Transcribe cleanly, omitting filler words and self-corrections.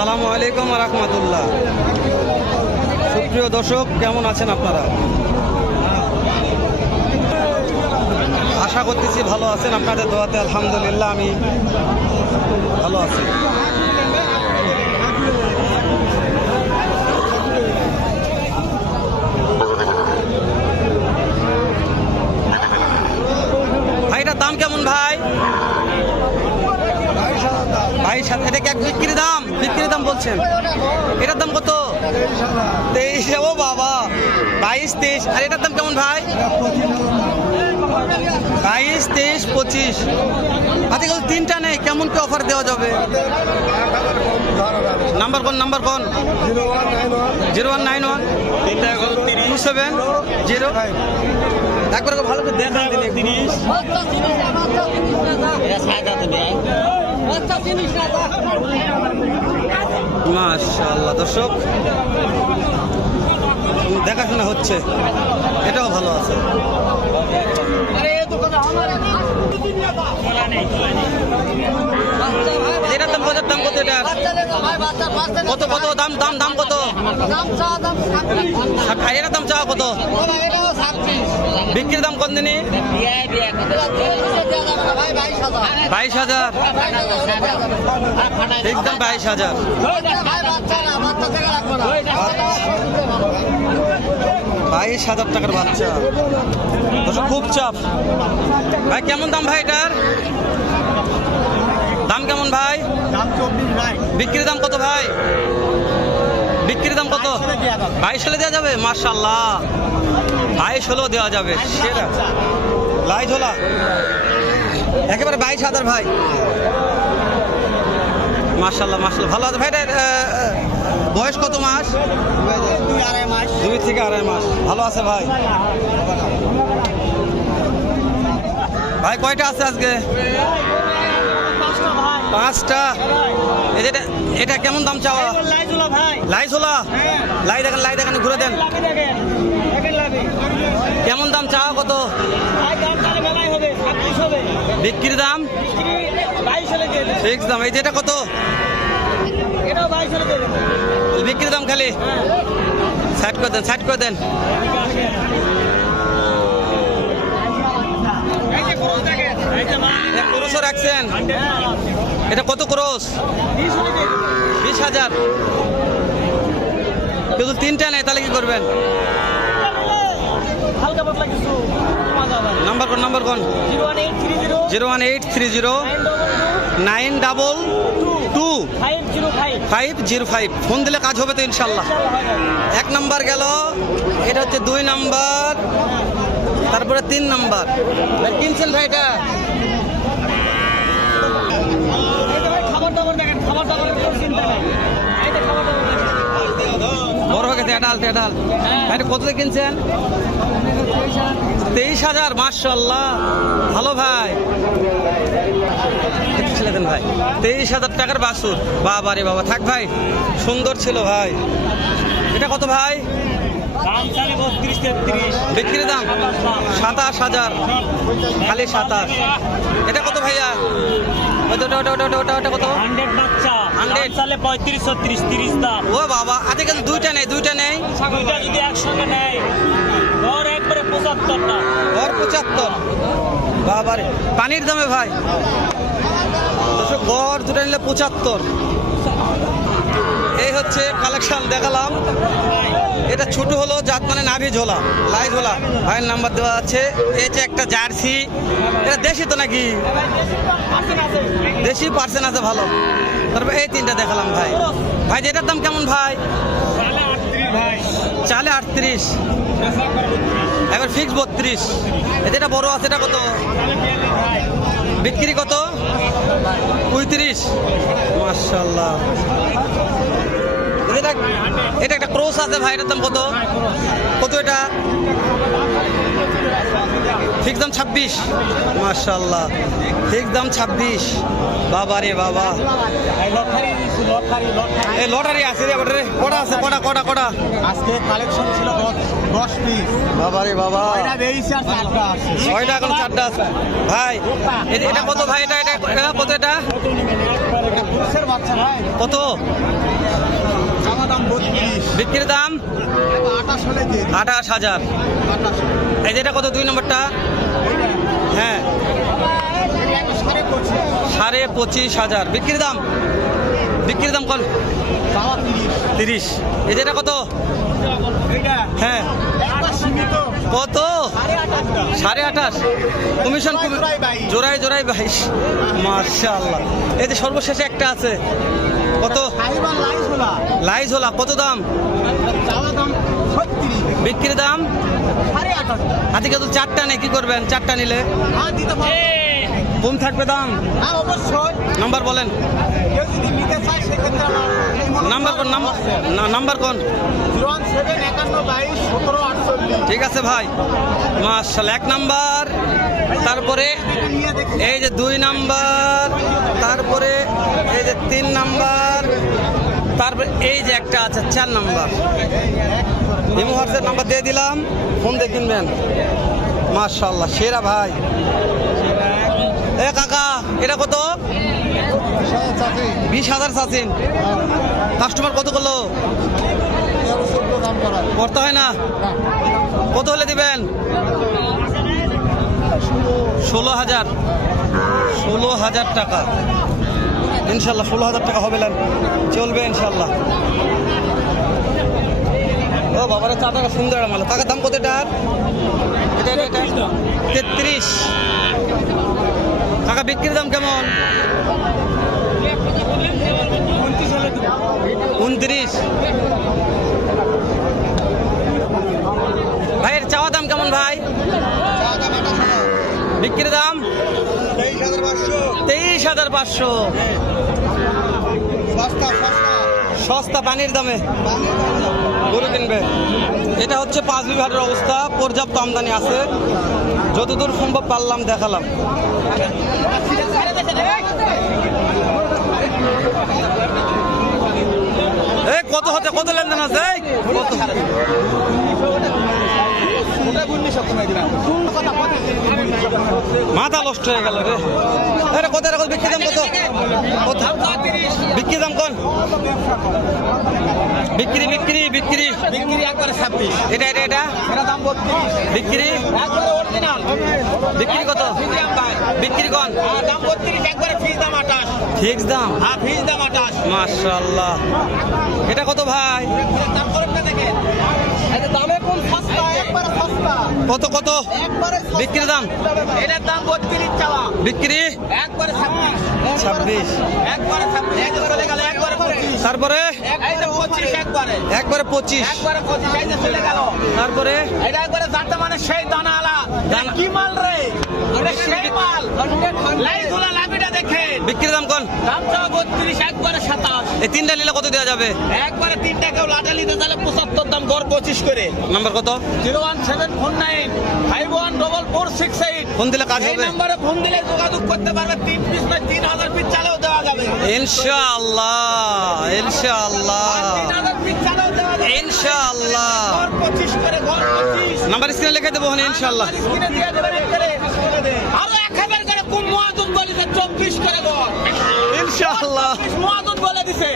আসসালামু আলাইকুম ওয়া রাহমাতুল্লাহ। সুপ্রিয় দর্শক, কেমন আছেন আপনারা? আশা করতেছি ভালো আছেন। আপনাদের দোয়াতে আলহামদুলিল্লাহ আমি ভালো আছি। ভাইটার দাম কেমন ভাই? ভাই এটা কি এক বিক্রি দাম বলছেন? এটার দাম কত? 23। ও বাবা, 22, 23। আর এটার দাম কেমন ভাই? 22, 23, 25। আজকাল তিনটা নেই, কেমন কি অফার দেওয়া যাবে? নাম্বার কোন? 0191 27 একবার ভালো করে দেখান দিন। মাশাআল্লাহ দর্শক, দেখাশোনা হচ্ছে, এটাও ভালো আছে। এটার দাম কত? এটা কত দাম কত? এটার দাম চাওয়া কত? বিক্রির দাম কোন দিনই? 22,000। ঠিক দাম 22,000। 22,000 টাকার বাচ্চা। খুব চাপ ভাই। কেমন দাম ভাই এটার? দাম কেমন ভাই? বিক্রির দাম কত ভাই? বিক্রির দাম কত? 22 হলে দেওয়া যাবে? মাশাআল্লাহ, 22 হলেও দেওয়া যাবে। সেটা লাই ঝোলা একেবারে 22,000 ভাই। মাশাআল্লাহ ভালো আছে ভাই। বয়স কত মাস? 2 থেকে আড়াই মাস। ভালো আছে ভাই। ভাই কয়টা আছে আজকে? 5টা। এটা কেমন দাম চাওয়া? লাইঝোলা। লাই দেখেন ঘুরে দেন। কেমন দাম চাওয়া কত? বিক্রির দাম? ফিক্স দাম। এই যেটা কত? বিক্রির দাম খালি সাইড করে দেন। ক্রোশও রাখছেন? এটা কত ক্রোশ? 20,000। কিন্তু তিনটা নেই, তাহলে কি করবেন? নাম্বার কোন? 01830 922 ফোন দিলে কাজ হবে তো ইনশাল্লাহ। 1 নাম্বার গেল, এটা হচ্ছে 2 নাম্বার, তারপরে 3 নাম্বার। কিনছেন ভাই এটা? বড় হয়ে গেছে। এডাল ভাই কততে কিনছেন? 23,000। মাশাআল্লাহ, ভালো ভাই। ছেলে দেন ভাই। 23,000 টাকার বাছুর। বাবা রে বাবা, থাক ভাই, সুন্দর ছিল ভাই। এটা কত ভাই? বিক্রির দাম 27,000, খালি 27। এটা কত ভাইয়া? ওটা কত? 35-36-30 দাম। ও বাবা, আজকাল দুইটা নেই। দুইটা যদি একসঙ্গে নেয় গড় একবারে 75 না। গড় 75। বাবা রে, পানির দামে ভাই গড় দুটা নিলে 75। এই হচ্ছে কালেকশন দেখালাম। এটা ছোট হলো জাত মানে নাভি ঝোলা, লাই ঝোলা। ভাইয়ের নাম্বার দেওয়া আছে। এই যে একটা জার্সি, এটা দেশি তো নাকি? দেশি পার্সেন্ট আছে ভালো। তারপর এই 3টা দেখালাম ভাই। এটার দাম কেমন ভাই? চালে 38, এবার ফিক্স 32। এটা বড় আছে, এটা কত? বিক্রি কত? 35। মাশাআল্লাহ। এটা একটা ক্রস আছে ভাই, এটার দাম কত? এটা ফিক্স দাম 26। মাশাআল্লাহ, ফিক্স দাম 26। বাবা রে বাবা, এই লটারি আছে রে। কটা আছে? কটা আজকে কালেকশন ছিল 10 পিস। বাবা রে বাবা, 6টা এখন 4টা আছে ভাই। এটা কত ভাই? এটা কত? এটা পুরুষের বাচ্চা ভাই। কত? চাওয়া দাম 32, বিক্রির দাম 28 হলে দিয়ে দিই। 28,000। 28, এই যেটা কত 2 নম্বরটা? এইটা হ্যাঁ, এটা 25,500, 25,500 বিক্রির দাম। বিক্রির দাম কত? চাওয়া 30, 30। এই যেটা কত? এইটা হ্যাঁ, একটা সীমিত কত? 28,500 28.5। কমিশন জোড়ায় 22 জোড়ায় জোড়ায় 22। মাশাআল্লাহ। এই যে সর্বশেষে একটা আছে, কত? ফাইবার লাইস হলা লাইজ হলা কত দাম? চাওয়া দাম 36, বিক্রির দাম? 28,500 আজকে তো 4টা নেই, কি করবেন 4টা নিলে? হ্যাঁ দিতে পারবো। কম থাকবে দাম? হ্যাঁ অবশ্যই, নাম্বার বলেন। কেউ যদি নিতে চায় সেক্ষেত্রে আমার এই মূল্য নাম্বার কোন? নাম্বার কোন? 017 51 22 17 48। ঠিক আছে ভাই, মাশাআল্লাহ। 1 নাম্বার, তারপরে নিয়ে দেখি এই যে 2 নাম্বার, তারপরে এই যে 3 নাম্বার, তারপরে এই যে একটা আছে 4 নাম্বার। ইমো হোয়াটসঅ্যাপ নাম্বার দিয়ে দিলাম, ফোন দিয়ে কিনবেন। মাশাআল্লাহ, সেরা ভাই। এ কাকা, এটা কত? 20,000 চাচ্ছেন। কাস্টমার কত করলো? করতে হয় না? কত হলে দিবেন? 16,000। 16,000 টাকা ইনশাল্লাহ। 16,000 টাকা হবে, চলবে ইনশাল্লাহ। ও বাবারে, চাটাটা সুন্দর মাল। টাকার দাম কত এটার? এটা 33। টাকা বিক্রির দাম কেমন? 29। ভাইয়ের চাওয়া দাম কেমন ভাই? বিক্রির দাম 23,500। সস্তা পানির দামে গরু কিনবে। এটা হচ্ছে 5 বিঘাটের অবস্থা, পর্যাপ্ত আমদানি আছে, যতদূর সম্ভব পারলাম দেখালাম। এই কত হচ্ছে, কত লেনদেন আছে? এই কত? মাথা নষ্ট হয়ে গেল রে। এটা কত? এটা কত? বিক্রি দাম কত? কত? বিক্রি দাম কোন? বিক্রি বিক্রি বিক্রি বিক্রি একবারে 26, এটা এটা এটা এর দাম 32, বিক্রি একবারে অরিজিনাল বিক্রি কত? মিডিয়াম ভাই, বিক্রি কোন? দাম 32, একবারে ফিস দাম 28, ফিক্স দাম? হ্যাঁ ফিস দাম 28। মাশাআল্লাহ। এটা কত ভাই? তারপরেরটা দেখেন, এই যে দামে কোন সস্তা, একবারে সস্তা, কত কত? একবারে সস্তা। বিক্রির দাম? এটার দাম 32 চাওয়া, বিক্রি একবারে 26, 26। একবারে 26, একবারে চলে গেল, একবারে 25, তারপরে এই যে 25, একবারে একবারে 25। একবারে 25, এই যে চলে গেল। তারপরে এটা একবারে জানতে মানে সেই দানা আলা, দানা। কি মাল রে, এটা সেই মাল, লাইগুলা লাভিটা দেখেন, বিক্রির দাম কোন? দাম চাওয়া 32, একবারে 27, এই 3টা নিলে কত দেওয়া যাবে? একবারে 3টা কেউ লাটা নিতে তাহলে 75, দাম গড় 25 করে। নাম্বার কত? 01749 514468। ফোন দিলে কাজ এই হবে নম্বরে ফোন দিলে যোগাযোগ করতে পারবে। 3 পিস নয় 3000 পিস চালেও দেওয়া যাবে, ইনশাআল্লাহ ইনশাআল্লাহ 3000 পিস চালেও দেওয়া যাবে ইনশাআল্লাহ। গড় 25 করে, গড় 25। নাম্বার স্ক্রিনে লিখে দেবো ইনশাআল্লাহ। স্ক্রিনে দিয়ে দেবেন একবারে। আরো 1000 করে কোন মহাজন বলিছে 24 করে গড়, ইনশাআল্লাহ। মহাজন বলে দিছে।